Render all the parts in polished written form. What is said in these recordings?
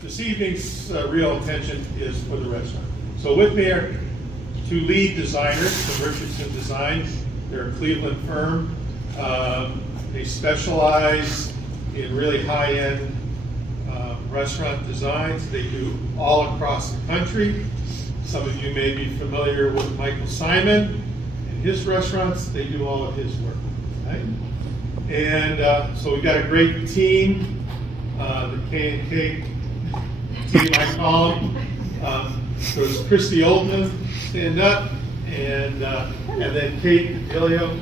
this evening's real attention is for the restaurant. So with me are two lead designers from Richardson Design. They're a Cleveland firm. They specialize in really high-end restaurant designs. They do all across the country. Some of you may be familiar with Michael Simon and his restaurants. They do all of his work. Right? And so we've got a great team, the K&K team, I call them. There's Christy Oldman, stand up, and then Kate D'Atilio.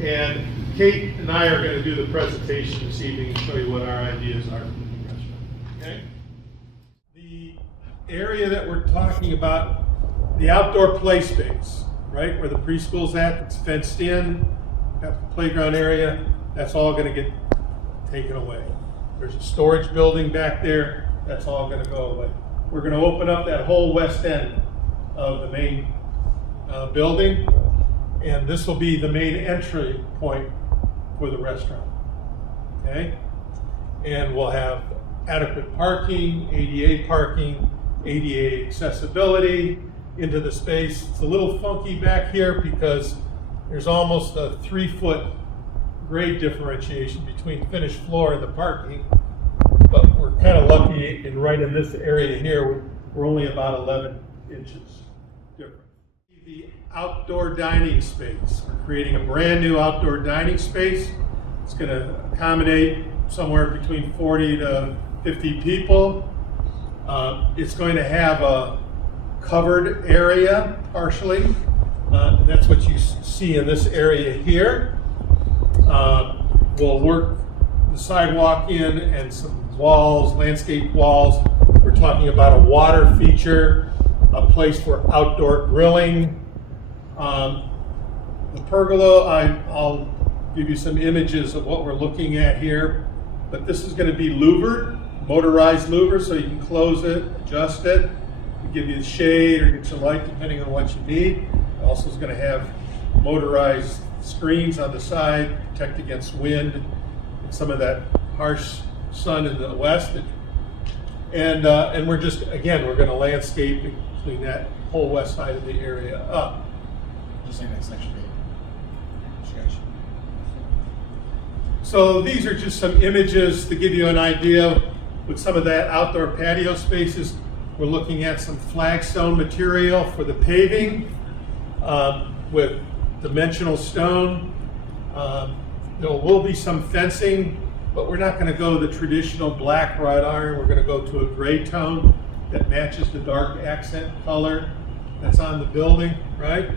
And Kate and I are going to do the presentation this evening and show you what our ideas are for the restaurant. Okay? The area that we're talking about, the outdoor play space, right, where the preschool's at, it's fenced in, got the playground area, that's all going to get taken away. There's a storage building back there, that's all going to go away. We're going to open up that whole west end of the main building, and this will be the main entry point for the restaurant. Okay? And we'll have adequate parking, ADA accessibility into the space. It's a little funky back here because there's almost a 3-foot grade differentiation between finished floor and the parking, but we're kind of lucky in right in this area here, we're only about 11 inches different. The outdoor dining space. We're creating a brand new outdoor dining space. It's going to accommodate somewhere between 40 to 50 people. It's going to have a covered area partially. That's what you see in this area here. We'll work the sidewalk in and some walls, landscape walls. We're talking about a water feature, a place for outdoor grilling. The pergola, I'll give you some images of what we're looking at here, but this is going to be louvered, motorized louver, so you can close it, adjust it, give you shade or get some light depending on what you need. It also is going to have motorized screens on the side, protect against wind and some of that harsh sun in the west. And we're just, again, we're going to landscape and clean that whole west side of the area up. Just like that section. So these are just some images to give you an idea with some of that outdoor patio spaces. We're looking at some flagstone material for the paving with dimensional stone. There will be some fencing, but we're not going to go the traditional black wrought iron. We're going to go to a gray tone that matches the dark accent color that's on the building, right?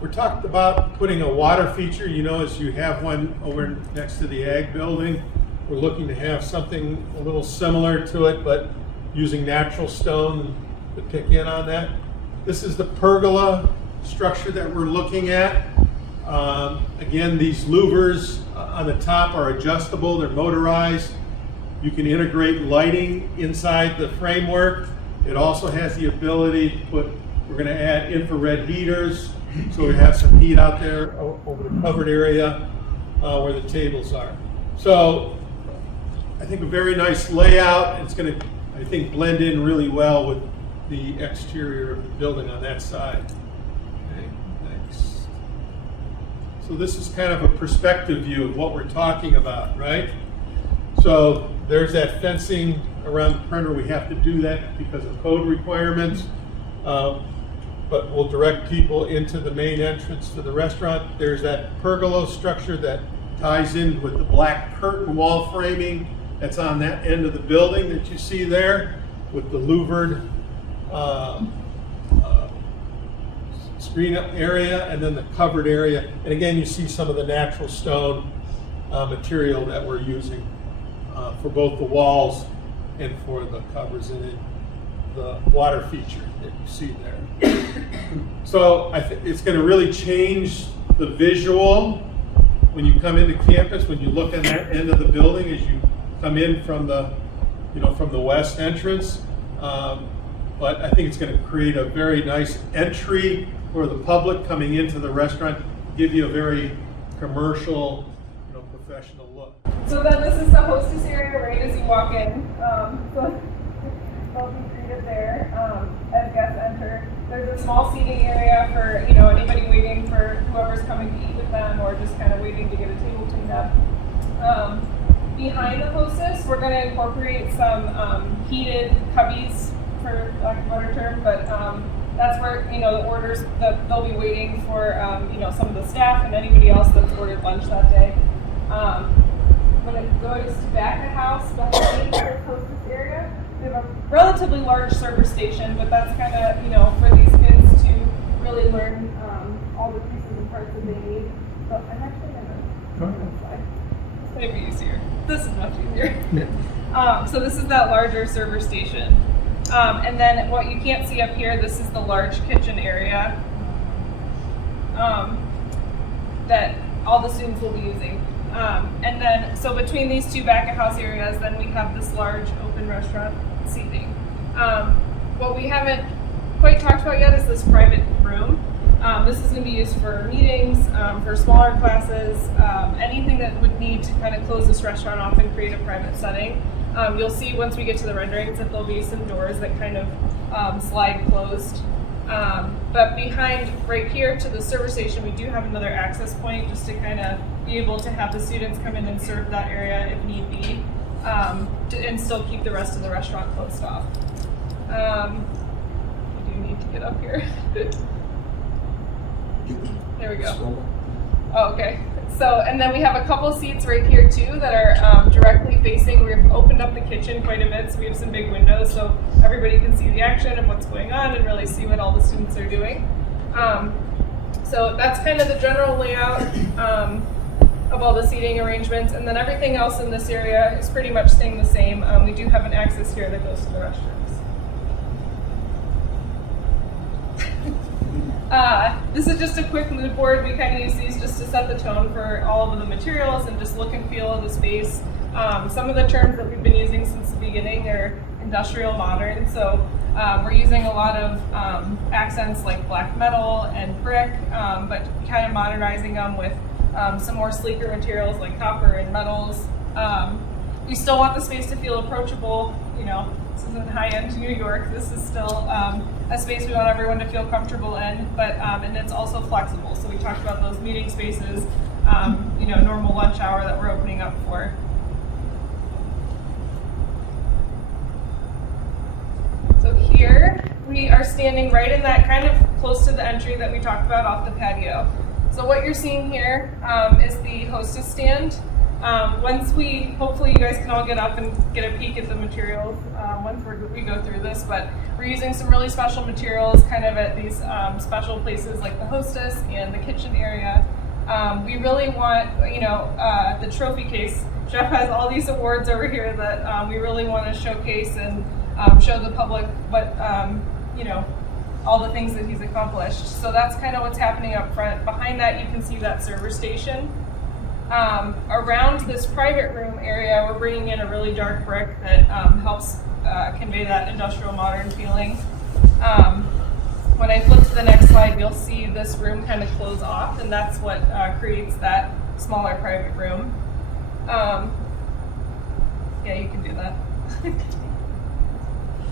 We're talking about putting a water feature, you know, as you have one over next to the ag building. We're looking to have something a little similar to it, but using natural stone to pick in on that. This is the pergola structure that we're looking at. Again, these louvers on the top are adjustable, they're motorized. You can integrate lighting inside the framework. It also has the ability to put, we're going to add infrared heaters, so we have some heat out there over the covered area where the tables are. So I think a very nice layout. It's going to, I think, blend in really well with the exterior of the building on that side. Okay, thanks. So this is kind of a perspective view of what we're talking about, right? So there's that fencing around the perimeter. We have to do that because of code requirements. But we'll direct people into the main entrance to the restaurant. There's that pergola structure that ties in with the black curtain wall framing that's on that end of the building that you see there with the louvered screen area and then the covered area. And again, you see some of the natural stone material that we're using for both the walls and for the covers and the water feature that you see there. So I think it's going to really change the visual when you come into campus, when you look at that end of the building as you come in from the, from the west entrance. But I think it's going to create a very nice entry for the public coming into the restaurant, give you a very commercial, professional look. So then this is the hostess area right as you walk in. So they'll be greeted there as guests enter. There's a small seating area for anybody waiting for whoever's coming to eat with them or just kind of waiting to get a table cleaned up. Behind the hostess, we're going to incorporate some heated cubbies, for lack of a better term, but that's where the orders that they'll be waiting for some of the staff and anybody else that's ordered lunch that day. When it goes back of the house behind the hostess area, we have a relatively large server station, but that's kind of for these kids to really learn all the pieces and parts that they need. So I'm actually gonna slide. This might be easier. This is much easier. So this is that larger server station. And then what you can't see up here, this is the large kitchen area that all the students will be using. And then, so between these two back of house areas, then we have this large open restaurant seating. What we haven't quite talked about yet is this private room. This is going to be used for meetings, for smaller classes, anything that would need to kind of close this restaurant off and create a private setting. You'll see once we get to the renderings that there'll be some doors that kind of slide closed. But behind right here to the server station, we do have another access point just to kind of be able to have the students come in and serve that area if need be, and still keep the rest of the restaurant closed off. We do need to get up here. There we go. Oh, okay. So, and then we have a couple seats right here too that are directly facing. We've opened up the kitchen quite a bit, so we have some big windows so everybody can see the action of what's going on and really see what all the students are doing. So that's kind of the general layout of all the seating arrangements, and then everything else in this area is pretty much staying the same. We do have an access here that goes to the restrooms. This is just a quick mood board. We kind of use these just to set the tone for all of the materials and just look and feel of the space. Some of the terms that we've been using since the beginning are industrial modern. So we're using a lot of accents like black metal and brick, but kind of modernizing them with some more sleeker materials like copper and metals. We still want the space to feel approachable. This isn't high-end New York. This is still a space we want everyone to feel comfortable in, but and it's also flexible. So we talked about those meeting spaces, normal lunch hour that we're opening up for. So here we are standing right in that kind of close to the entry that we talked about off the patio. So what you're seeing here is the hostess stand. Hopefully you guys can all get up and get a peek at the materials once we go through this, but we're using some really special materials kind of at these special places like the hostess and the kitchen area. We really want, the trophy case. Jeff has all these awards over here that we really want to showcase and show the public what, all the things that he's accomplished. So that's kind of what's happening up front. Behind that, you can see that server station. Around this private room area, we're bringing in a really dark brick that helps convey that industrial modern feeling. When I flip to the next slide, you'll see this room kind of close off, and that's what creates that smaller private room. Yeah, you can do that.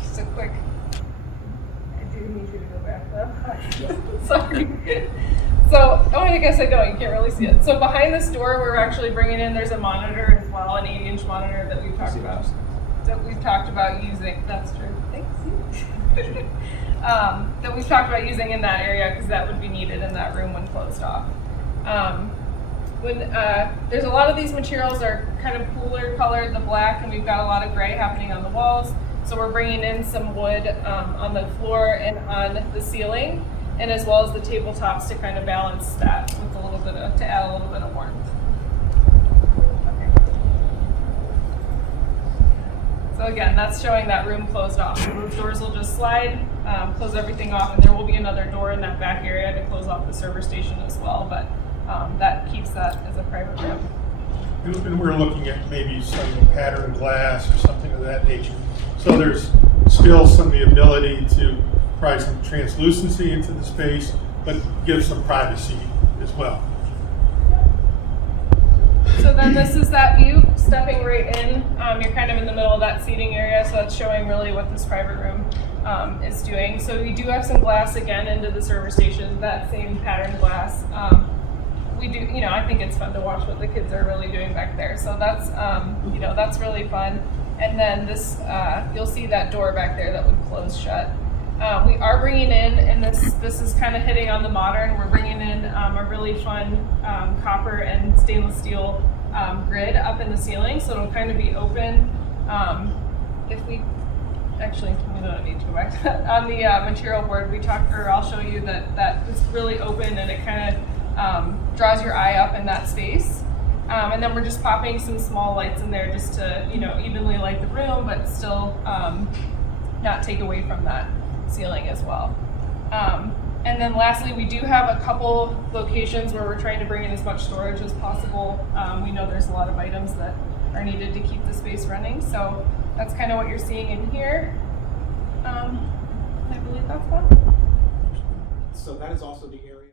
Just a quick, I do need you to go back though. Sorry. So, I guess I don't, you can't really see it. So behind this door, we're actually bringing in, there's a monitor as well, an 8-inch monitor that we've talked about. That we've talked about using, that's true, thanks. That we've talked about using in that area because that would be needed in that room when closed off. There's a lot of these materials are kind of cooler colored, the black, and we've got a lot of gray happening on the walls. So we're bringing in some wood on the floor and on the ceiling, and as well as the tabletops to kind of balance that with a little bit of, to add a little bit of warmth. Okay. So again, that's showing that room closed off. So those doors will just slide, close everything off, and there will be another door in that back area to close off the server station as well, but that keeps that as a private room. And we're looking at maybe some patterned glass or something of that nature. So there's still some the ability to provide some translucency into the space, but give some privacy as well. So then this is that view, stepping right in. You're kind of in the middle of that seating area, so that's showing really what this private room is doing. So we do have some glass again into the server station, that same pattern glass. We do, I think it's fun to watch what the kids are really doing back there. So that's, that's really fun. And then this, you'll see that door back there that would close shut. We are bringing in, and this is kind of hitting on the modern, we're bringing in a really fun copper and stainless steel grid up in the ceiling, so it'll kind of be open. If we don't need to go back to that. On the material board, I'll show you that it's really open and it kind of draws your eye up in that space. And then we're just popping some small lights in there just to, evenly light the room, but still not take away from that ceiling as well. And then lastly, we do have a couple locations where we're trying to bring in as much storage as possible. We know there's a lot of items that are needed to keep the space running, so that's kind of what you're seeing in here. I believe that's one. So that is also the area.